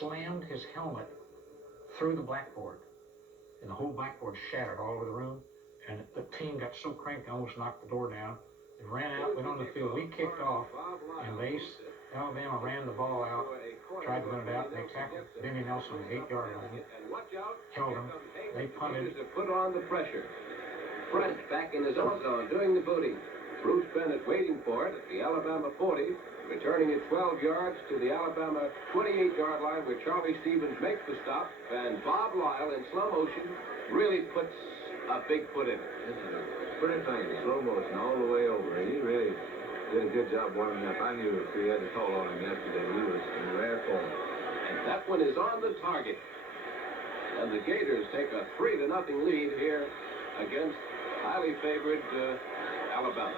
slammed his helmet through the blackboard, and the whole blackboard shattered all over the room. And the team got so cranked they almost knocked the door down. They ran out, went on the field. We kicked off, and Alabama ran the ball out, tried to run it out. They tackled Benny Nelson on the 8-yard line, held him. They punted. To put on the pressure. Brent back in his own zone doing the booty. Bruce Bennett waiting for it at the Alabama 40, returning it 12 yards to the Alabama 28-yard line where Charlie Stevens makes the stop, and Bob Lyle in slow motion really puts a big foot in it. Pretty thing, slow motion all the way over, and he really did a good job warming up. I knew if we had to call on him yesterday, he was in rare form. And that one is on the target. And the Gators take a 3-0 lead here against highly favored Alabama.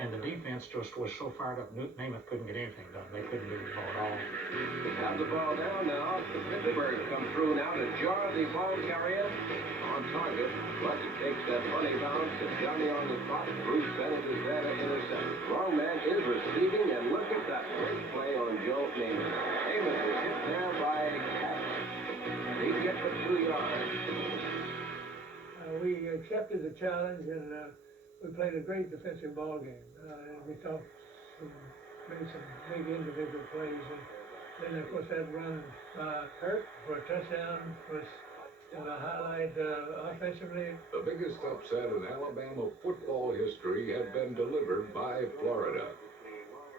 And the defense just was so fired up, Namath couldn't get anything done. They couldn't do the ball at all. They have the ball down now. Pittsburgh come through now to jar the ball carrier on target. But it takes that money bounce to Johnny on the spot. Bruce Bennett is there to intercept. Wrong man is receiving, and look at that great play on Joe Namath. Namath is hit there by Cat. He gets it 2 yards. We accepted the challenge, and we played a great defensive ball game. And we made some big individual plays. And then, of course, that run Hurt for a touchdown was the highlight offensively. The biggest upset in Alabama football history had been delivered by Florida.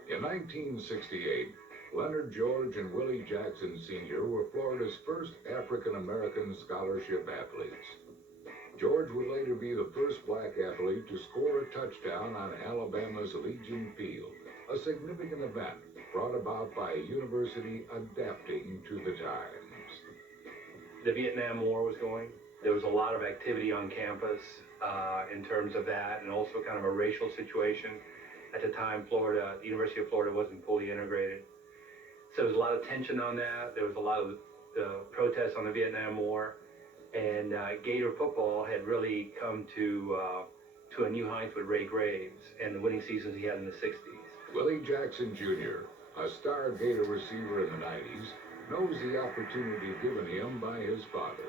In 1968, Leonard George and Willie Jackson Sr. were Florida's first African-American scholarship athletes. George would later be the first black athlete to score a touchdown on Alabama's Legion Field, a significant event brought about by a university adapting to the times. The Vietnam War was going. There was a lot of activity on campus in terms of that, and also kind of a racial situation. At the time, the University of Florida wasn't fully integrated. So there was a lot of tension on that. There was a lot of protests on the Vietnam War. And Gator football had really come to a new height with Ray Graves and the winning seasons he had in the 60s. Willie Jackson Jr., a star Gator receiver in the 90s, knows the opportunity given him by his father.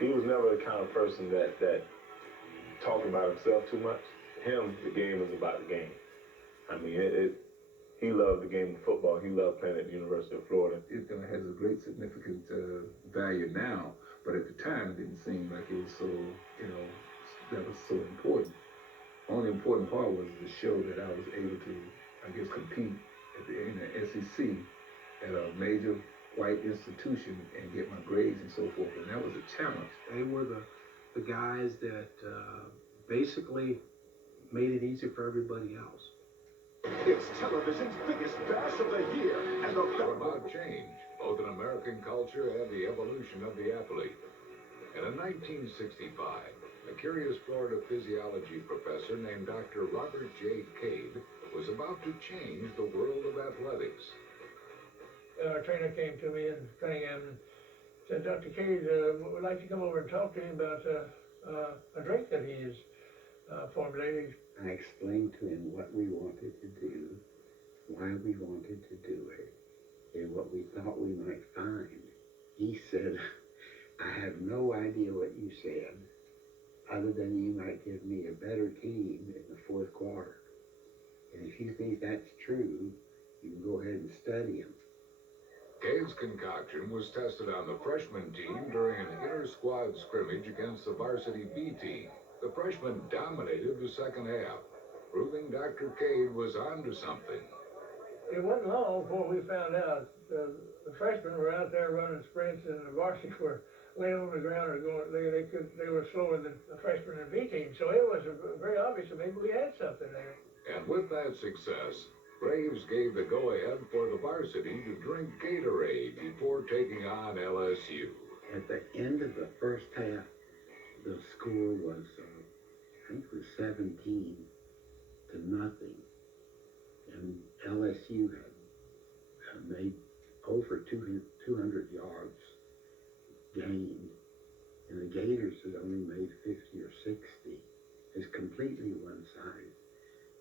He was never the kind of person that talked about himself too much. Him, the game was about the game. I mean, he loved the game of football. He loved playing at the University of Florida. It has a great significant value now, but at the time it didn't seem like it was so, that was so important. The only important part was to show that I was able to, compete in the SEC at a major white institution and get my grades and so forth, and that was a challenge. They were the guys that basically made it easy for everybody else. It's television's biggest bash of the year, and the about change, both in American culture and the evolution of the athlete. And in 1965, a curious Florida physiology professor named Dr. Robert J. Cade was about to change the world of athletics. Our trainer came to me in Cunningham and said, Dr. Cade, would like to come over and talk to him about a drink that he has formulated. I explained to him what we wanted to do, why we wanted to do it, and what we thought we might find. He said, I have no idea what you said, other than you might give me a better team in the fourth quarter. And if you think that's true, you can go ahead and study him. Cade's concoction was tested on the freshman team during an inter-squad scrimmage against the varsity B team. The freshmen dominated the second half, proving Dr. Cade was onto something. It wasn't long before we found out the freshmen were out there running sprints, and the varsity were laying on the ground or going. They were slower than the freshmen and B team. So it was very obvious that maybe we had something there. And with that success, Graves gave the go-ahead for the varsity to drink Gatorade before taking on LSU. At the end of the first half, the score was, I think it was 17-0. And LSU had made over 200 yards gained. And the Gators had only made 50 or 60. It's completely one-sided.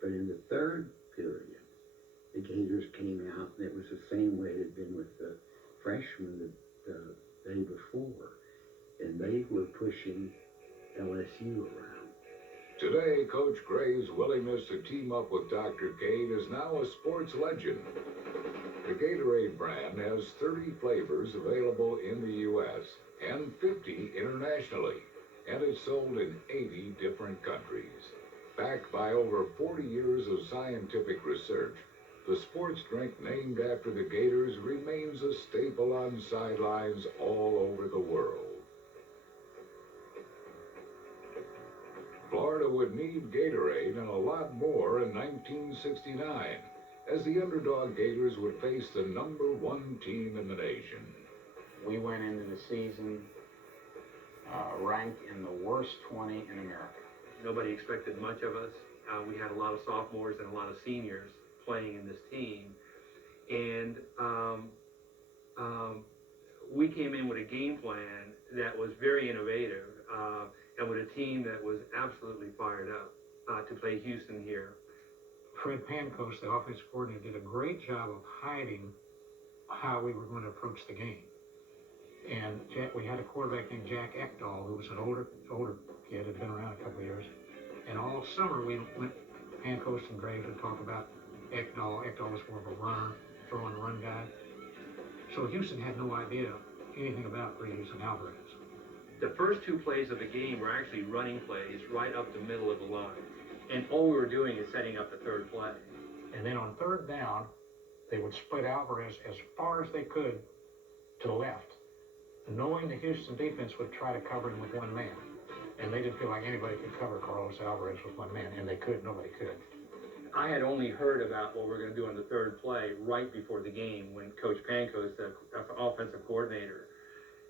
But in the third period, the Gators came out, and it was the same way it had been with the freshmen the day before, and they were pushing LSU around. Today, Coach Gray's willingness to team up with Dr. Kane is now a sports legend. The Gatorade brand has 30 flavors available in the U.S. and 50 internationally, and is sold in 80 different countries. Backed by over 40 years of scientific research, the sports drink named after the Gators remains a staple on sidelines all over the world. Florida would need Gatorade and a lot more in 1969, as the underdog Gators would face the #1 team in the nation. We went into the season ranked in the worst 20 in America. Nobody expected much of us. We had a lot of sophomores and a lot of seniors playing in this team. And we came in with a game plan that was very innovative, and with a team that was absolutely fired up to play Houston here. Fred Pankos, the offensive coordinator, did a great job of hiding how we were going to approach the game. And we had a quarterback named Jack Ekdahl, who was an older kid, had been around a couple of years. And all summer we went, Pankos and Graves would talk about Ekdahl. Ekdahl was more of a runner, throwing run guy. So Houston had no idea anything about Reeves and Alvarez. The first two plays of the game were actually running plays right up the middle of the line. And all we were doing is setting up the third play. And then on third down, they would split Alvarez as far as they could to the left, knowing the Houston defense would try to cover him with one man. And they didn't feel like anybody could cover Carlos Alvarez with one man, and they could, nobody could. I had only heard about what we were going to do on the third play right before the game when Coach Pankos, the offensive coordinator,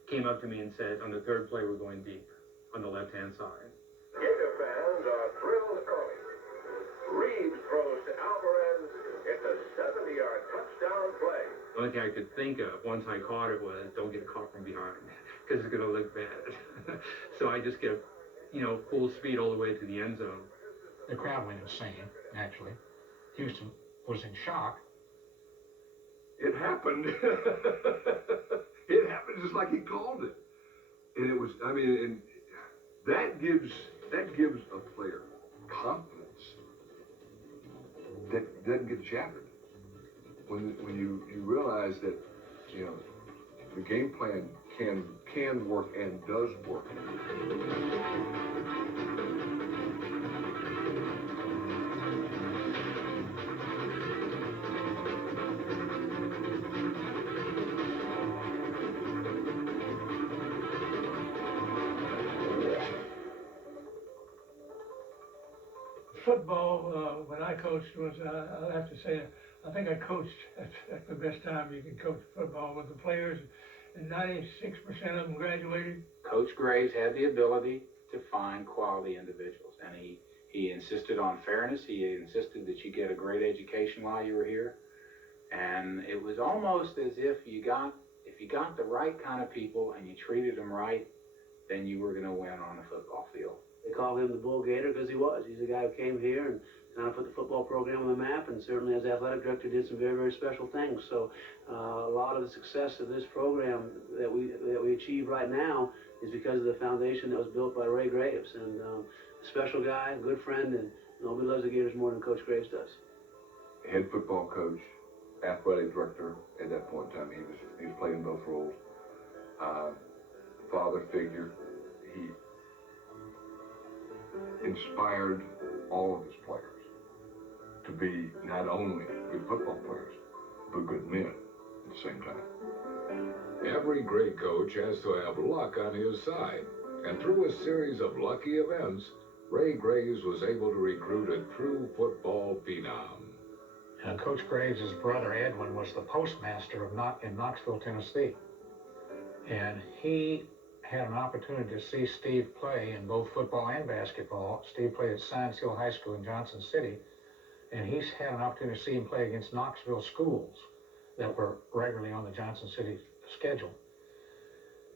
came up to me and said, on the third play, we're going deep on the left-hand side. Gator fans are thrilled calling. Reeves throws to Alvarez. It's a 70-yard touchdown play. The only thing I could think of once I caught it was, don't get caught from behind, because it's going to look bad. So I just get, full speed all the way to the end zone. The crowd went insane, actually. Houston was in shock. It happened. It happened just like he called it. And it was, and that gives a player confidence that doesn't get shattered. When you realize that, the game plan can work and does work. Football, when I coached, I'll have to say, I think I coached at the best time you can coach football with the players, and 96% of them graduated. Coach Graves had the ability to find quality individuals, and he insisted on fairness. He insisted that you get a great education while you were here, and it was almost as if you got the right kind of people and you treated them right, then you were going to win on the football field. They call him the Bull Gator because he was. He's a guy who came here and kind of put the football program on the map, and certainly as athletic director did some very, very special things. So a lot of the success of this program that we achieve right now is because of the foundation that was built by Ray Graves, and a special guy, good friend, and nobody loves the Gators more than Coach Graves does. Head football coach, athletic director at that point in time. He was playing both roles. Father figure. He inspired all of his players to be not only good football players, but good men at the same time. Every great coach has to have luck on his side, and through a series of lucky events, Ray Graves was able to recruit a true football phenom. And Coach Graves' brother Edwin was the postmaster in Knoxville, Tennessee. And he had an opportunity to see Steve play in both football and basketball. Steve played at Science Hill High School in Johnson City, and he's had an opportunity to see him play against Knoxville schools that were regularly on the Johnson City schedule.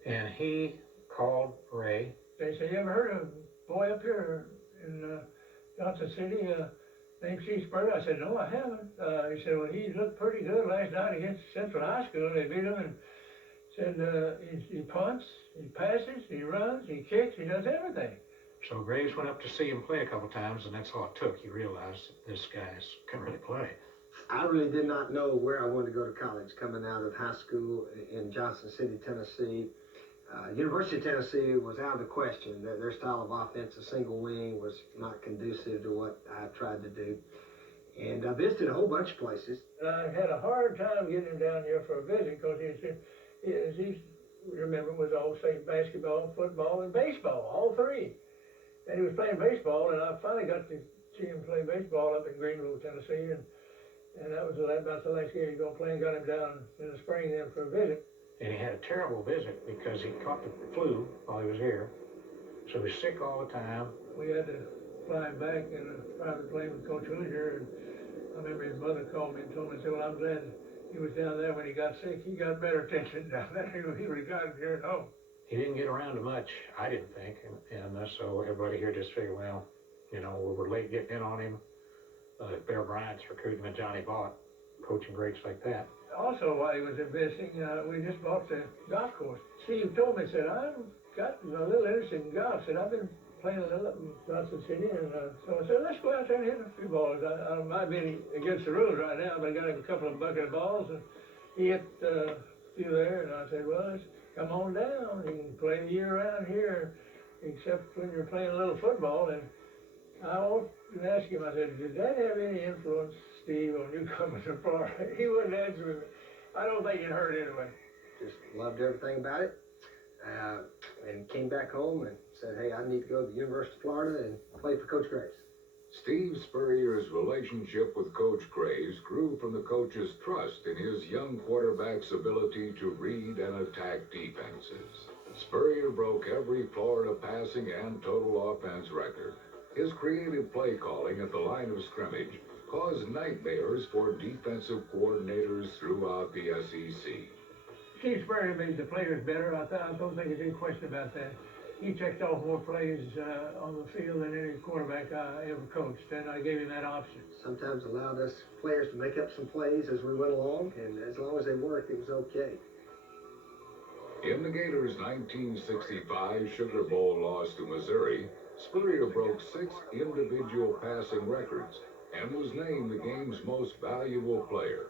And he called Ray. They said, you ever heard of a boy up here in Johnson City named Steve Spurrier? I said, no, I haven't. He said, well, he looked pretty good last night against Central High School. They beat him, and Said he punts, he passes, he runs, he kicks, he does everything. So Graves went up to see him play a couple times, and that's all it took. He realized that this guy can really play. I really did not know where I wanted to go to college coming out of high school in Johnson City, Tennessee. University of Tennessee was out of the question. Their style of offense, a single wing, was not conducive to what I tried to do. And I visited a whole bunch of places. I had a hard time getting him down here for a visit because he remember, was all state basketball, football, and baseball, all three. And he was playing baseball, and I finally got to see him play baseball up in Greenville, Tennessee, and that was about the last game he was going to play, and got him down in the spring then for a visit. And he had a terrible visit because he caught the flu while he was here. So he was sick all the time. We had to fly him back in a private plane with Coach Hoosier, and I remember his mother called me and told me, said, well, I'm glad he was down there when he got sick. He got better attention down there. He would have gotten here at home. He didn't get around to much, I didn't think, and so everybody here just figured, well, you know, we were late getting in on him. Bear Bryant's recruiting him, Johnny Bott, coaching greats like that. Also, while he was investing, we just bought the golf course. Steve told me, said, I've got a little interested in golf. Said, I've been playing a little up in Johnson City, and so I said, let's go out there and hit a few balls. I might be against the rules right now, but I got him a couple of bucket of balls, and he hit a few there, and I said, well, let's come on down. You can play the year round here, except when you're playing a little football. And I often ask him, I said, did that have any influence, Steve, on you coming to Florida? He wouldn't answer me. I don't think it hurt anyway. Just loved everything about it. And came back home and said, hey, I need to go to the University of Florida and play for Coach Graves. Steve Spurrier's relationship with Coach Graves grew from the coach's trust in his young quarterback's ability to read and attack defenses. Spurrier broke every Florida passing and total offense record. His creative play calling at the line of scrimmage caused nightmares for defensive coordinators throughout the SEC. Steve Spurrier made the players better. I don't think there's any question about that. He checked off more plays on the field than any quarterback I ever coached, and I gave him that option. Sometimes allowed us players to make up some plays as we went along, and as long as they worked, it was okay. In the Gators' 1965 Sugar Bowl loss to Missouri, Spurrier broke 6 individual passing records and was named the game's most valuable player.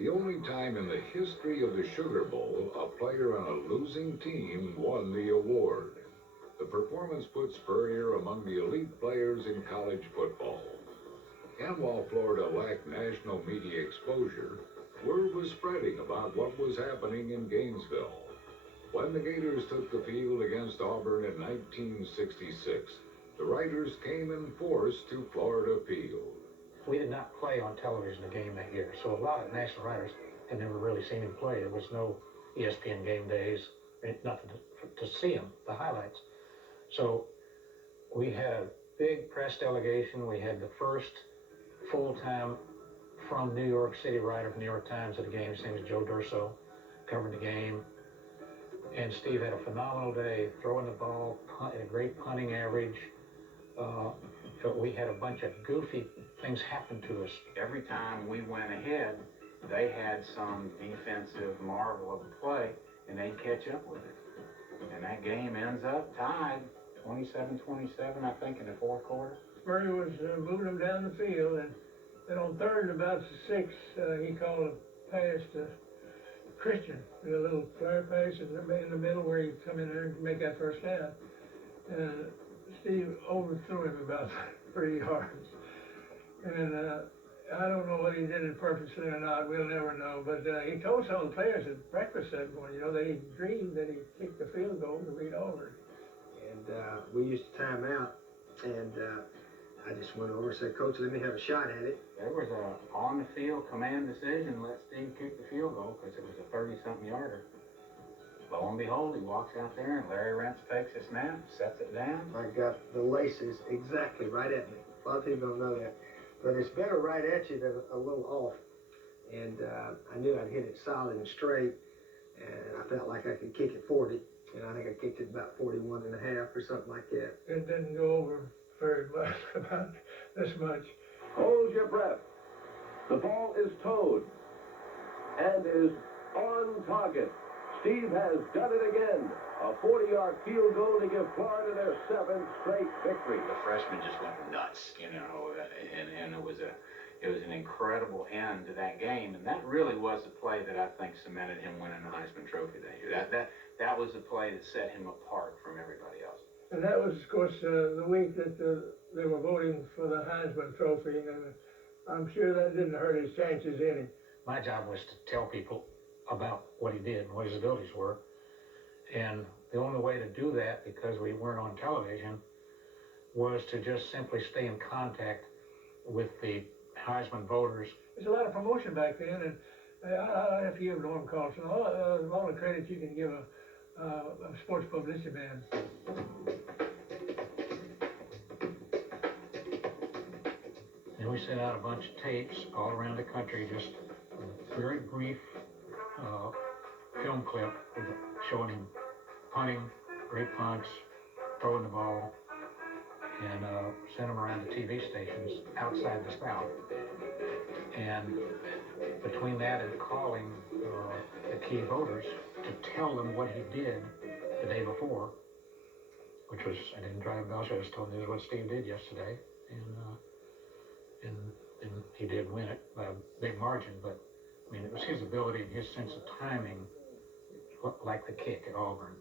The only time in the history of the Sugar Bowl a player on a losing team won the award. The performance put Spurrier among the elite players in college football. And while Florida lacked national media exposure, word was spreading about what was happening in Gainesville. When the Gators took the field against Auburn in 1966, the writers came in force to Florida Field. We did not play on television a game that year, so a lot of national writers had never really seen him play. There was no ESPN game days, nothing to see him, the highlights. So we had a big press delegation. We had the first full-time from New York City writer from the New York Times at the game. His name was Joe Durso, covered the game. And Steve had a phenomenal day, throwing the ball, a great punting average. But we had a bunch of goofy things happen to us. Every time we went ahead, they had some defensive marvel of a play, and they'd catch up with it. And that game ends up tied, 27-27, I think, in the fourth quarter. Spurrier was moving them down the field, and then on third and about 6, he called a pass to Christian, a little flare pass in the middle where he'd come in there and make that first down. And Steve overthrew him about 3 yards. And I don't know whether he did it purposely or not. We'll never know. But he told some of the players at breakfast that morning, that he dreamed that he kicked the field goal to beat Auburn. And we used to time out, and I just went over and said, Coach, let me have a shot at it. There was a on-the-field command decision, let Steve kick the field goal because it was a 30-something yarder. Lo and behold, he walks out there, and Larry Rentz takes a snap, sets it down. I got the laces exactly right at me. A lot of people don't know that. But it's better right at you than a little off. And I knew I'd hit it solid and straight, and I felt like I could kick it 40. And I think I kicked it about 41 and a half or something like that. It didn't go over very much, about this much. Hold your breath. The ball is towed and is on target. Steve has done it again. A 40-yard field goal to give Florida their 7th straight victory. The freshmen just went nuts, you know, and it was an incredible end to that game, and that really was the play that I think cemented him winning the Heisman Trophy that year. That was the play that set him apart from everybody else. And that was, of course, the week that they were voting for the Heisman Trophy, and I'm sure that didn't hurt his chances any. My job was to tell people about what he did and what his abilities were. And the only way to do that, because we weren't on television, was to just simply stay in contact with the Heisman voters. There's a lot of promotion back then, and I have to give Norm Carlson all the credit you can give a sports publicity man. And we sent out a bunch of tapes all around the country, just a very brief film clip showing him punting, great punts, throwing the ball, and sent them around to TV stations outside the South. And between that and calling the key voters to tell them what he did the day before, which was, I didn't drive a bell, I just told them this is what Steve did yesterday, and he did win it by a big margin. But I mean, it was his ability and his sense of timing, like the kick at Auburn.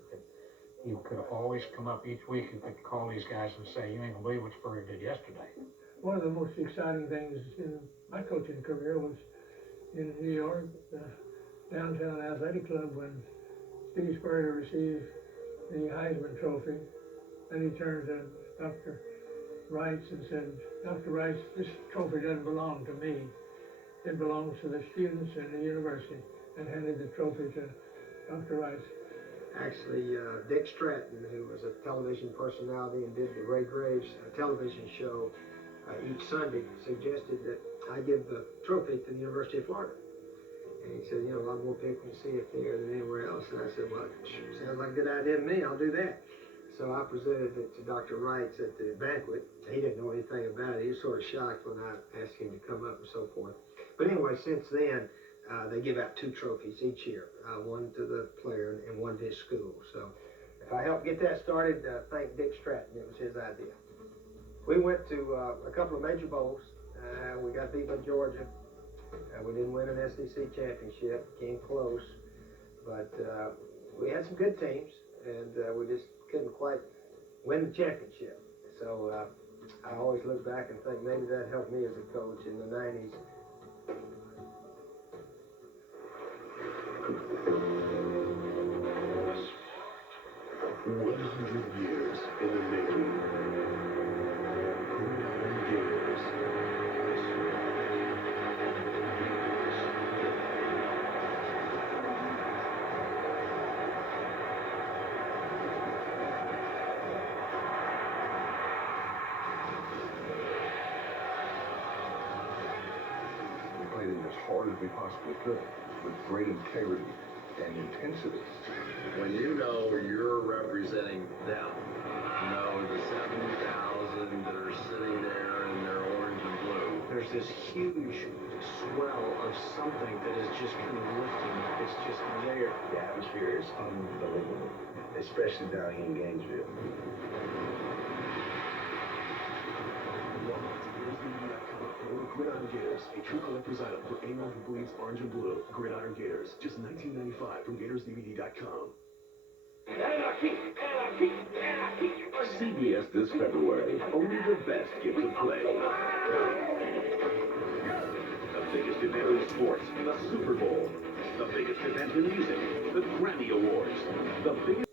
You could always come up each week and could call these guys and say, you ain't gonna believe what Spurrier did yesterday. One of the most exciting things in my coaching career was in New York, downtown athletic club, when Steve Spurrier received the Heisman Trophy, and he turned to Dr. Reitz and said, Dr. Reitz, this trophy doesn't belong to me. It belongs to the students and the university, and handed the trophy to Dr. Reitz. Actually, Dick Stratton, who was a television personality and did the Ray Graves television show each Sunday, suggested that I give the trophy to the University of Florida. And he said, you know, a lot more people can see it there than anywhere else. And I said, well, sounds like a good idea to me. I'll do that. So I presented it to Dr. Reitz at the banquet. He didn't know anything about it. He was sort of shocked when I asked him to come up and so forth. But anyway, since then, they give out 2 trophies each year, one to the player and one to his school. So if I helped get that started, thank Dick Stratton. It was his idea. We went to a couple of major bowls. We got beat by Georgia. We didn't win an SEC championship, came close, but we had some good teams, and we just couldn't quite win the championship. So I always look back and think maybe that helped me as a coach in the 90s. Years in the making. Gridiron Gators. We played it as hard as we possibly could, with great integrity and intensity. When you know you're representing them, you know the 70,000 that are sitting there in their orange and blue. There's this huge swell of something that is just kind of lifting. It's just there. The atmosphere is unbelievable, especially down here in Gainesville. Gridiron Gators, a true collector's item for anyone who bleeds orange and blue. Gridiron Gators, just $19.95 from GatorsDVD.com. CBS this February, only the best gift of play. The biggest event in sports, the Super Bowl. The biggest event in music, the Grammy Awards. The biggest...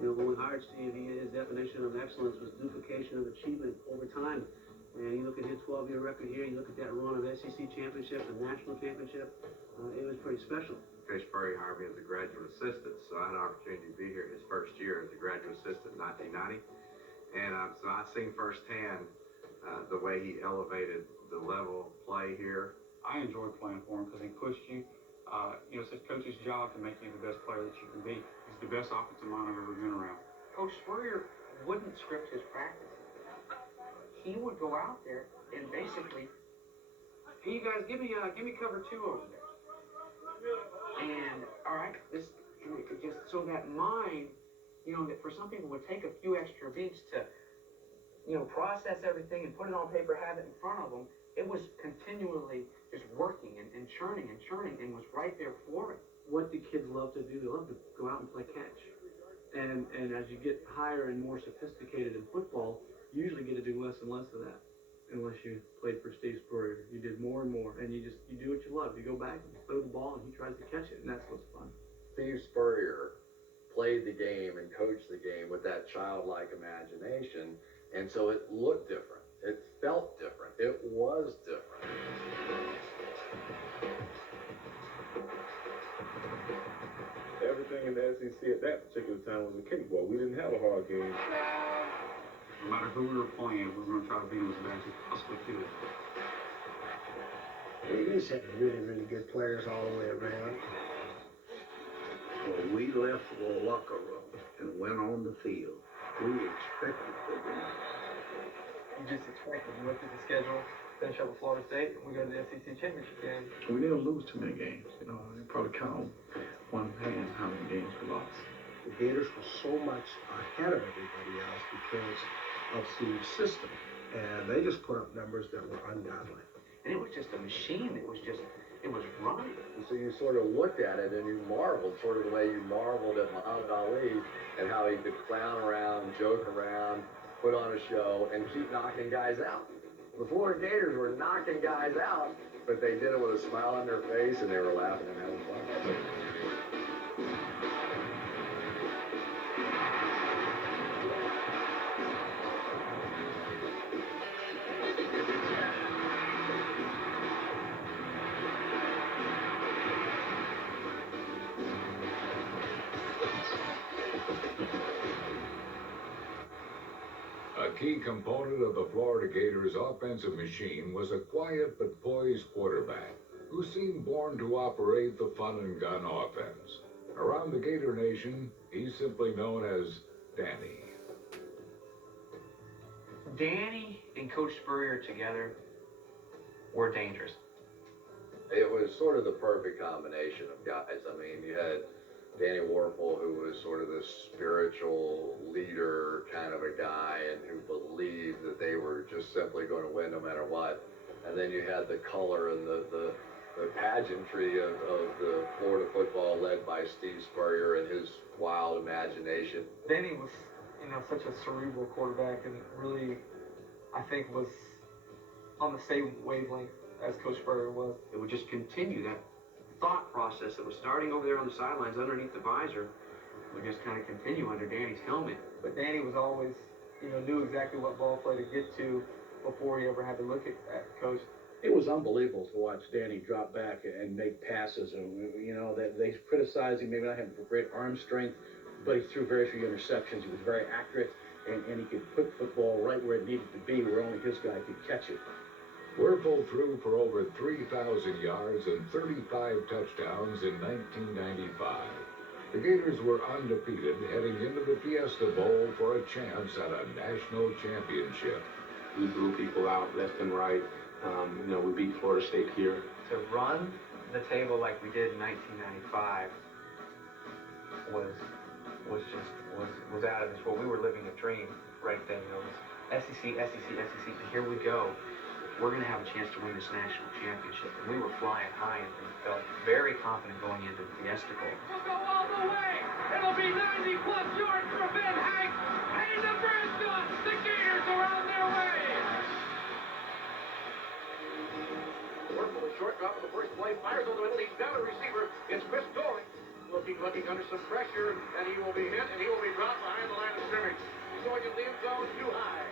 You know, when we hired Steve, his definition of excellence was duplication of achievement over time. And you look at his 12-year record here, you look at that run of SEC championship and national championship, it was pretty special. Coach Spurrier hired me as a graduate assistant, so I had an opportunity to be here his first year as a graduate assistant in 1990. And so I've seen firsthand the way he elevated the level of play here. I enjoyed playing for him because he pushed you. You know, it's his coach's job to make you the best player that you can be. He's the best offensive mind I've ever been around. Coach Spurrier wouldn't script his practices. He would go out there and basically, hey, you guys, give me cover 2 over there. And all right, this And it just, so that mind, you know, that for some people would take a few extra beats to, you know, process everything and put it on paper, have it in front of them, it was continually just working and churning and was right there for it. What do kids love to do? They love to go out and play catch. And as you get higher and more sophisticated in football, you usually get to do less and less of that. Unless you played for Steve Spurrier. You did more and more, and you do what you love. You go back and throw the ball, and he tries to catch it, and that's what's fun. Steve Spurrier played the game and coached the game with that childlike imagination, and so it looked different. It felt different. It was different. Everything in the SEC at that particular time was a cakewalk. We didn't have a hard game. No matter who we were playing, we were going to try to beat them as bad as we possibly could. We just had really, really good players all the way around. When we left the locker room and went on the field, we expected to win. You just expected. You looked at the schedule, finish up with Florida State, and we go to the SEC championship game. We didn't lose too many games. You know, you probably count on one hand how many games we lost. The Gators were so much ahead of everybody else because of Steve's system. And they just put up numbers that were ungodly. And it was just a machine that was just, it was running. And so you sort of looked at it and you marveled, sort of the way you marveled at Muhammad Ali and how he could clown around, joke around, put on a show, and keep knocking guys out. The Florida Gators were knocking guys out, but they did it with a smile on their face and they were laughing and having fun. A key component of the Florida Gators' offensive machine was a quiet but poised quarterback who seemed born to operate the fun and gun offense. Around the Gator Nation, he's simply known as Danny. Danny and Coach Spurrier together were dangerous. It was sort of the perfect combination of guys. I mean, you had Danny Warfel, who was sort of this spiritual leader kind of a guy and who believed that they were just simply going to win no matter what. And then you had the color and the pageantry of the Florida football led by Steve Spurrier and his wild imagination. Danny was, you know, such a cerebral quarterback and really, I think, was on the same wavelength as Coach Spurrier was. It would just continue that thought process that was starting over there on the sidelines underneath the visor would just kind of continue under Danny's helmet. But Danny was always, you know, knew exactly what ball play to get to before he ever had to look at Coach. It was unbelievable to watch Danny drop back and make passes. And, you know, they criticized him, maybe not having great arm strength, but he threw very few interceptions. He was very accurate, and he could put football right where it needed to be, where only his guy could catch it. Werfel threw for over 3,000 yards and 35 touchdowns in 1995. The Gators were undefeated heading into the Fiesta Bowl for a chance at a national championship. We blew people out left and right. You know, we beat Florida State here. To run the table like we did in 1995 was out of this world. We were living a dream right then. You know, SEC, and here we go. We're going to have a chance to win this national championship. And we were flying high and felt very confident going into the Fiesta Bowl. We'll go all the way. It'll be 90-plus yards for Ben Hanks. Hey, Nebraska, the Gators are on their way. Werfel, a short drop of the first play, fires on the middle. He's down a receiver. It's Chris Doring. Looking under some pressure, and he will be hit, and he will be dropped behind the line of scrimmage. He's going in the end zone too high.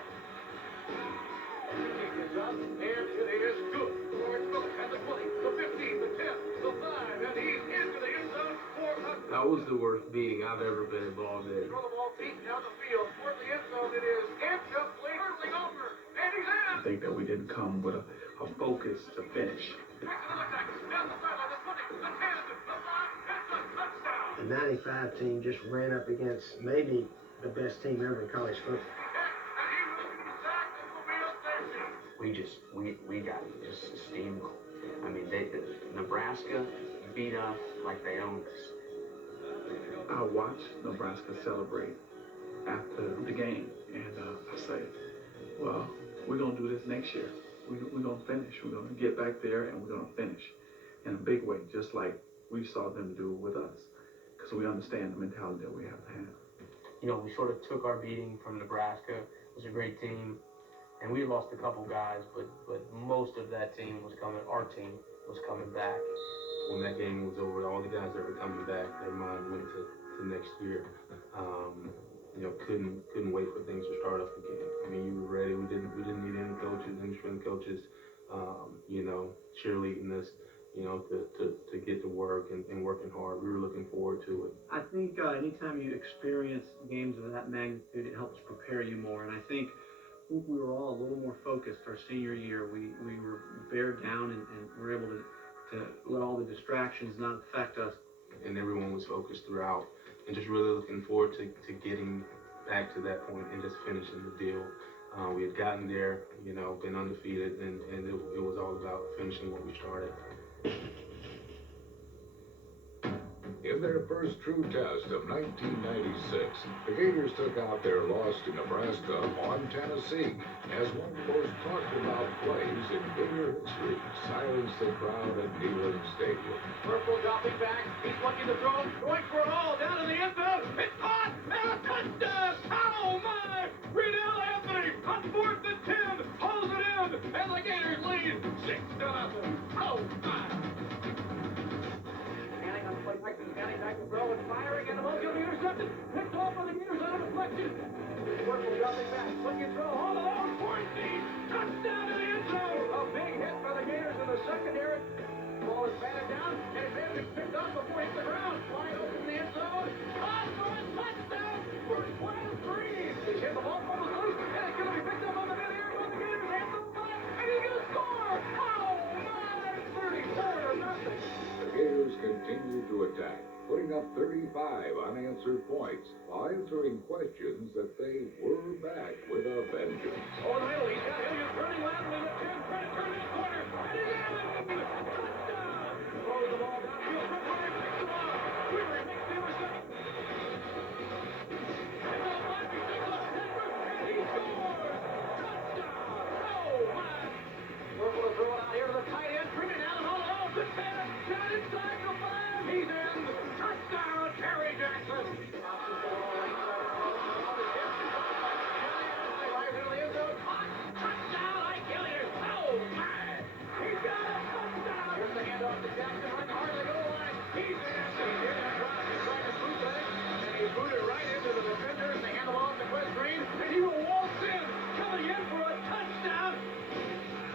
Up, and it is good. Lawrence Phillips at the 20, the 15, the 10, the 5, and he's into the end zone for a touchdown. That was the worst beating I've ever been involved in. Throw the ball deep down the field toward the end zone. It is incomplete, hurtling over, and he's in. I think that we didn't come with a focus to finish. The 95 team just ran up against maybe the best team ever in college football. We got just steamrolled. I mean, Nebraska beat us like they owned us. I watch Nebraska celebrate after the game, and I say, well, we're going to do this next year. We're going to finish. We're going to get back there, and we're going to finish in a big way, just like we saw them do with us, because we understand the mentality that we have to have. You know, we sort of took our beating from Nebraska. It was a great team, and we lost a couple guys, but most of that team was coming. Our team was coming back. When that game was over, all the guys that were coming back, their mind went to next year. You know, couldn't wait for things to start up again. I mean, you were ready. We didn't need any coaches, any strength coaches. You know, cheerleading us. You know, to get to work and working hard. We were looking forward to it. I think anytime you experience games of that magnitude, it helps prepare you more. And I think we were all a little more focused our senior year. We were bared down and were able to let all the distractions not affect us. And everyone was focused throughout and just really looking forward to getting back to that point and just finishing the deal. We had gotten there, you know, been undefeated, and it was all about finishing what we started. In their first true test of 1996, the Gators took out their loss to Nebraska on Tennessee as one of the most talked about plays in Gator history silenced the crowd at Neyland Stadium. Purple dropping back. He's looking to throw. Going for it all. Down in the end zone. It's caught. And a touchdown. Oh, my. Riddell Anthony on 4th and 10. Pulls it in. And the Gators lead 6-0. Oh, my. Scanning on the play back. Scanning back to throw and firing. And the ball's going to be intercepted. Picked off by the Gators on a deflection. Purple dropping back. Looking to throw. All alone. 14. Touchdown to the end zone. A big hit for the Gators in the secondary. Ball is batted down, and it's able to be picked up before it hits the ground. Flying open in the end zone. Caught for a touchdown for 23. He's hit the ball, falls loose, and it's going to be picked up on the mid air by the Gators. Hands up the and he's going to score. Oh, my. 34-0. The Gators continued to attack, putting up 35 unanswered points while answering questions that they were back with a vengeance. Over the middle, he's got Hilliard turning laterally to 10, trying to turn that corner, and he's in! Touchdown! Throws the ball downfield, February picks him up. Weaver makes the interception. And the line picks up Denver, and he scores! Touchdown! Oh, my! Purple to throw it out here to the tight end, bringing it down all alone to 10, down inside the 5, he's in! Touchdown, Terry Jackson! Off to Jackson, right to hard, they go line. He's in. He's in that drop. He's trying to swoop it, and he booted right into the defenders. They hand the ball to Quest Green, and he will waltz in, coming in for a touchdown.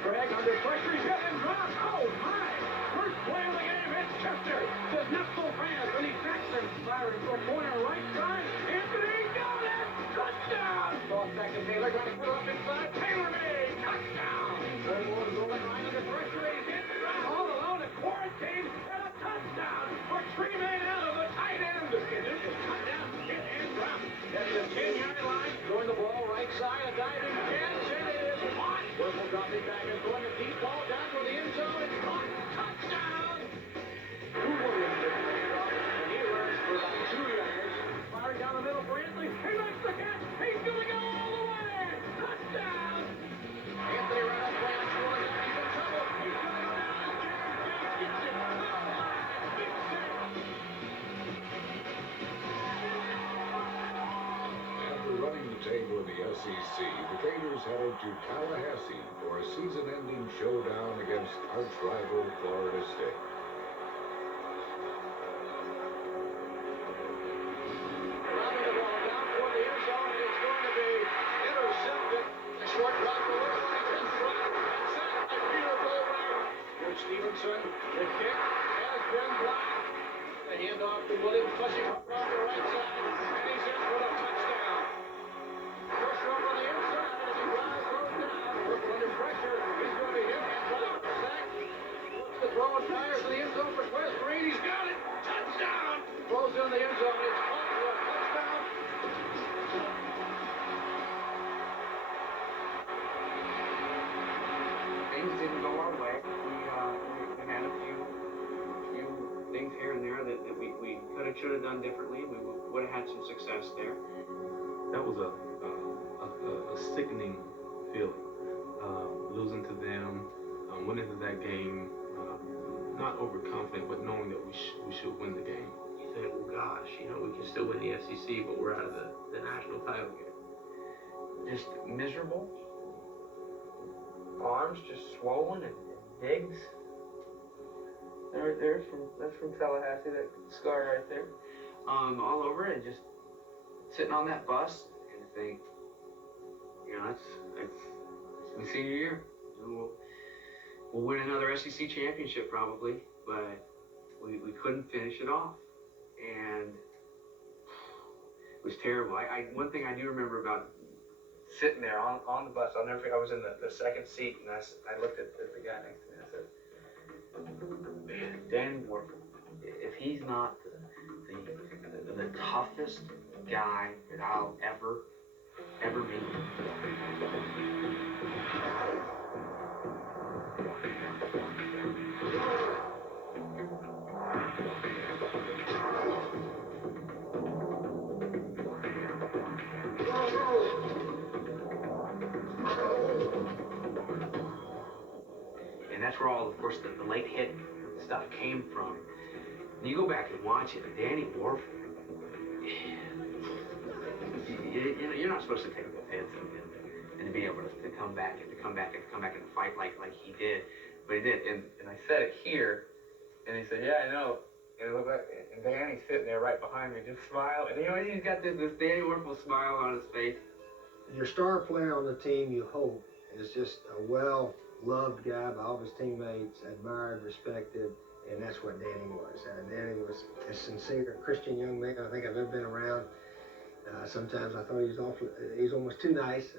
Craig under pressure, he's got him dropped. Oh, my. First play of the game, it's Chester. Does not so fast, and he's Jackson. Firing for a corner right side. Anthony got it. Touchdown. Ball back to Taylor, trying to put it up inside. Taylor made. Touchdown. Third one rolling right under pressure. He's hit. All alone, a quarantine, and a touchdown for Tremaine out of the tight end. And this is cut down, hit and drop. At the 10-yard line, throwing the ball right side, a diving catch, and it is caught. Purple dropping back and throwing a deep ball down to the end zone. It's caught. Touchdown. Williams gets the handoff, and he runs for about 2 yards. Firing down the middle for Anthony. He makes the catch. He's going to go all the way. Touchdown. Anthony right up, playing scoring. He's in trouble. He's going to go down. After running the table in the SEC, the Gators headed to Tallahassee for a season-ending showdown against arch-rival Florida State. Running the ball down toward the end zone, and it's going to be intercepted. A short drop for Williams, and sacked by Peter Bowman. Coach Stevenson, the kick has been blocked. The handoff to Williams, pushing up on the right side, and he's in for the touchdown. Pressure up on the inside, and as he drives, goes down. Purple under pressure, he's going to be hit and dropped. Sacked. Looks to throw and fires, and he that we could have, should have done differently. We would have had some success there. That was a sickening feeling. Losing to them, went into that game not overconfident, but knowing that we should win the game. You think, well, gosh, you know, we can still win the SEC, but we're out of the national title game. Just miserable. Arms just swollen and digs. That's from Tallahassee, that scar right there. All over it, just sitting on that bus and think, you know, that's my senior year. We'll win another SEC championship probably, but we couldn't finish it off, and it was terrible. One thing I do remember about sitting there on the bus, I'll never forget, I was in the second seat, and I looked at the guy next to me, and I said, man, Danny Warfel, if he's not the toughest guy that I'll ever meet. And that's where all, of course, the late hit stuff came from. And you go back and watch it, Danny Warfel, you're not supposed to take offense and to be able to come back and fight like he did, but he did. And I said it here, and he said, "Yeah, I know." And it looked like, and Danny's sitting there right behind me, just smiling. And you know, he's got this Danny Warfel smile on his face. Your star player on the team, you hope, is just a well-loved guy by all of his teammates, admired, respected, and that's what Danny was. Danny was a sincere Christian young man I think I've ever been around. Sometimes I thought he was almost too nice.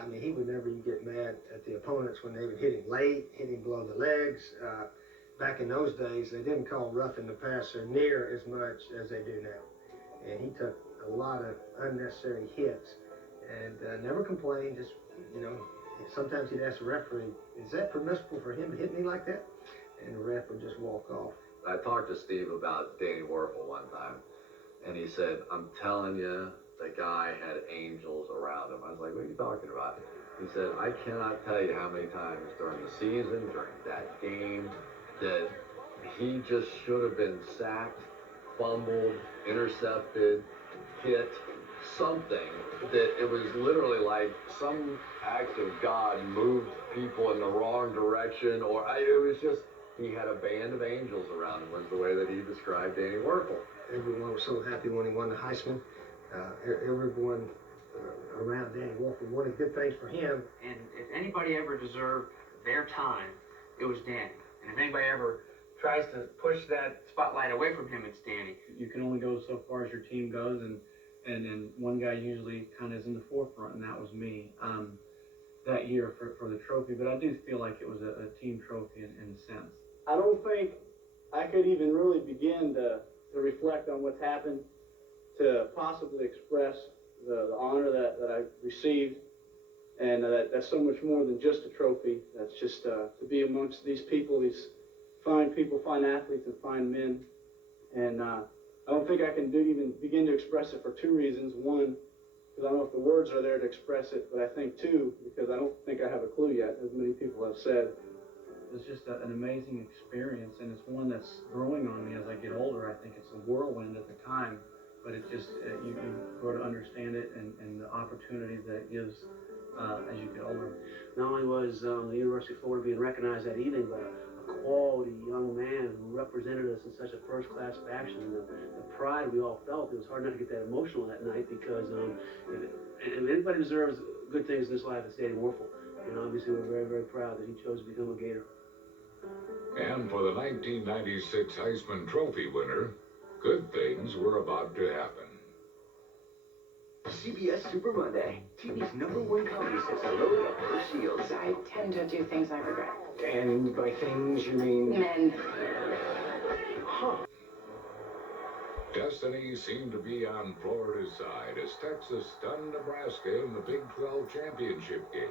I mean, he would never even get mad at the opponents when they would hit him late, hit him below the legs. Back in those days, they didn't call roughing the passer near as much as they do now. And he took a lot of unnecessary hits and never complained. Just, you know, sometimes he'd ask the referee, "Is that permissible for him to hit me like that?" And the ref would just walk off. I talked to Steve about Danny Warfel one time, and he said, "I'm telling you, the guy had angels around him." I was like, "What are you talking about?" He said, "I cannot tell you how many times during the season, during that game, that he just should have been sacked, fumbled, intercepted, hit, something, that it was literally like some act of God moved people in the wrong direction, or it was just, he had a band of angels around him," was the way that he described Danny Warfel. Everyone was so happy when he won the Heisman. Everyone around Danny Warfel wanted good things for him. And if anybody ever deserved their time, it was Danny. And if anybody ever tries to push that spotlight away from him, it's Danny. You can only go so far as your team goes, and one guy usually kind of is in the forefront, and that was me that year for the trophy. But I do feel like it was a team trophy in a sense. I don't think I could even really begin to reflect on what's happened, to possibly express the honor that I received, and that's so much more than just a trophy. That's just to be amongst these people, these fine people, fine athletes, and fine men. And I don't think I can even begin to express it for two reasons. One, because I don't know if the words are there to express it, but I think two, because I don't think I have a clue yet, as many people have said. It's just an amazing experience, and it's one that's growing on me as I get older. I think it's a whirlwind at the time, but it just, you grow to understand it and the opportunities that it gives as you get older. Not only was the University of Florida being recognized that evening, but a quality young man who represented us in such a first-class fashion. The pride we all felt, it was hard not to get that emotional that night, because if anybody deserves good things in this life, it's Danny Warfel. And obviously we're very, very proud that he chose to become a Gator. And for the 1996 Heisman Trophy winner, good things were about to happen. CBS Super Monday, TV's #1 comedy, says hello to Brooke Shields. I tend to do things I regret. And by things, you mean? Men. Huh. Destiny seemed to be on Florida's side as Texas stunned Nebraska in the Big 12 championship game.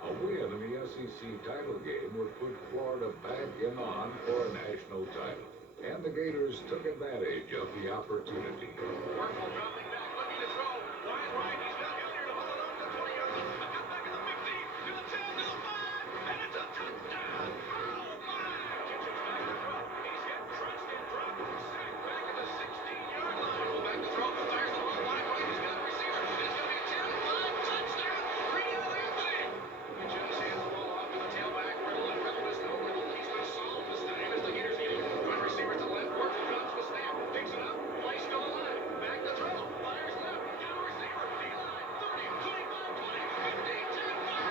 A win in the SEC title game would put Florida back in the hunt for a national title. And the Gators took advantage of the opportunity. Warfel dropping back, looking to throw. Wide right, he's got Hilliard to hold it up to the 20 yards. Got back to the 15, to the 10, to the 5, and it's a touchdown! Oh my! Kitchens back to throw. He's hit, trunched, and dropped. Sacked back at the 16-yard line. Pull back to throw, fires the ball wide right. He's got a receiver. It's going to be a 10-5 touchdown! Riddle Anthony! Kitchens hands the ball off to the tailback. Riddle is no Riddle. He's been solid this time as the Gators get him. One receiver to the left. Warfel drops the snap. Picks it up. Play still alive. Back to throw. Fires left. Got a receiver. D-line. 30, 25, 20, 15, 10, 5.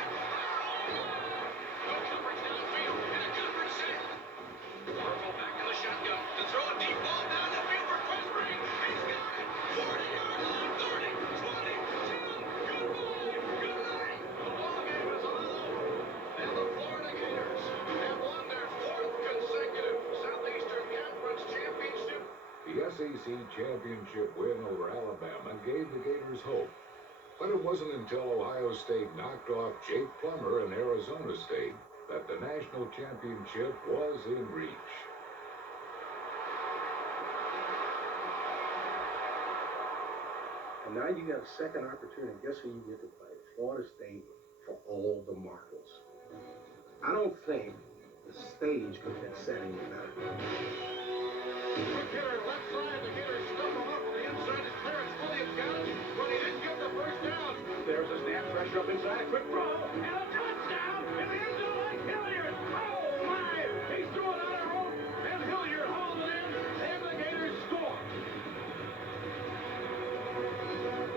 No coverage downfield. And a coverage set. Warfel back in the shotgun to throw a deep ball down the field for Questbury. He's got it. 40-yard line. 30, 20, 10. Goodbye. Good night. The ball game is all over. And the Florida Gators have won their 4th consecutive Southeastern Conference championship. The SEC championship win over Alabama gave the Gators hope. But it wasn't until Ohio State knocked off Jake Plummer and Arizona State that the national championship was in reach. And now you got a second opportunity. Guess who you get to play? Florida State for all the marbles. I don't think the stage could have been set any better. Gator left side, the Gators stump him up on the inside. His clearance, Williams got it, but he didn't get the first down. There's a snap, pressure up inside, a quick throw, and a touchdown in the end zone. Hilliard, oh my! He threw it out of rope, and Hilliard hauled it in, and the Gators score.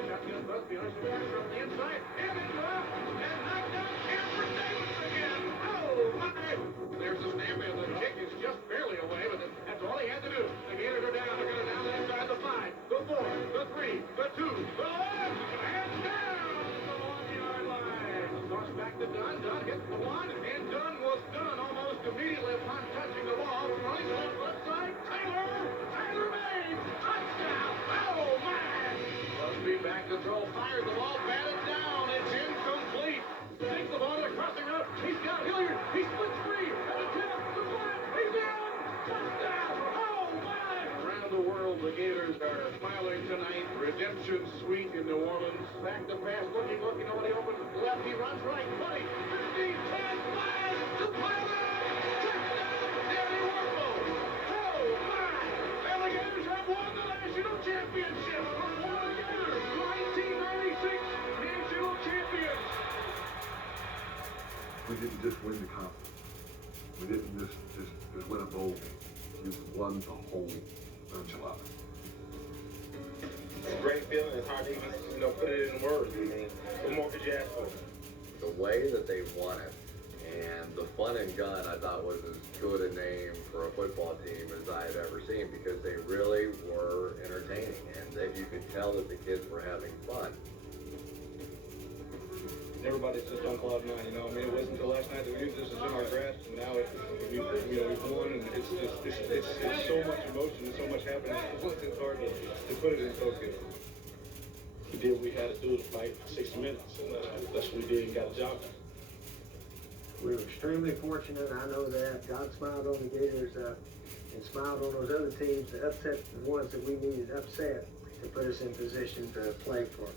Shotgun bust behind some pressure up the inside, and it's up, and knocked out Cameron Davis again. Oh my! There's a snap, and the kick is just barely away, but that's all he had to do. The Gators are down. They're going to down the inside the 5, the 4, the 3, the 2, the 1, and down the 1-yard line. Toss back to Dunn. Dunn hits the 1, and Dunn was done almost immediately upon touching the ball. Running left side. Taylor May. Touchdown. Oh, man. Must be back to throw. Fires the ball. Batted down. It's incomplete. Takes the ball to the crossing route. He's got Hilliard. He splits free. And a 10, the 5. He's in. Touchdown. Oh, my. Around the world, the Gators are smiling tonight. Redemption suite in New Orleans. Back to pass. Looking. Nobody open. Left. He runs right. 20, 15, 10, 5. To Pilot. Touchdown. Danny Warfel. Oh, my. And the Gators have won the national championship. The Gators, 1996 national champions. We didn't just win the conference. We didn't just win a bowl game. You won the whole enchilada. It's a great feeling. It's hard to even, put it in words. I mean, what more could you ask for? The way that they won it, and the fun and gun, I thought was as good a name for a football team as I had ever seen, because they really were entertaining, and that you could tell that the kids were having fun. Everybody's just on cloud nine, I mean, it wasn't until last night that we knew this is in our grasp, and now we've won, and it's so much emotion and so much happening. It's hard to put it in focus. We did what we had to do to fight for 60 minutes, and that's what we did and got the job done. We were extremely fortunate, I know that. God smiled on the Gators and smiled on those other teams that upset the ones that we needed upset to put us in position to play for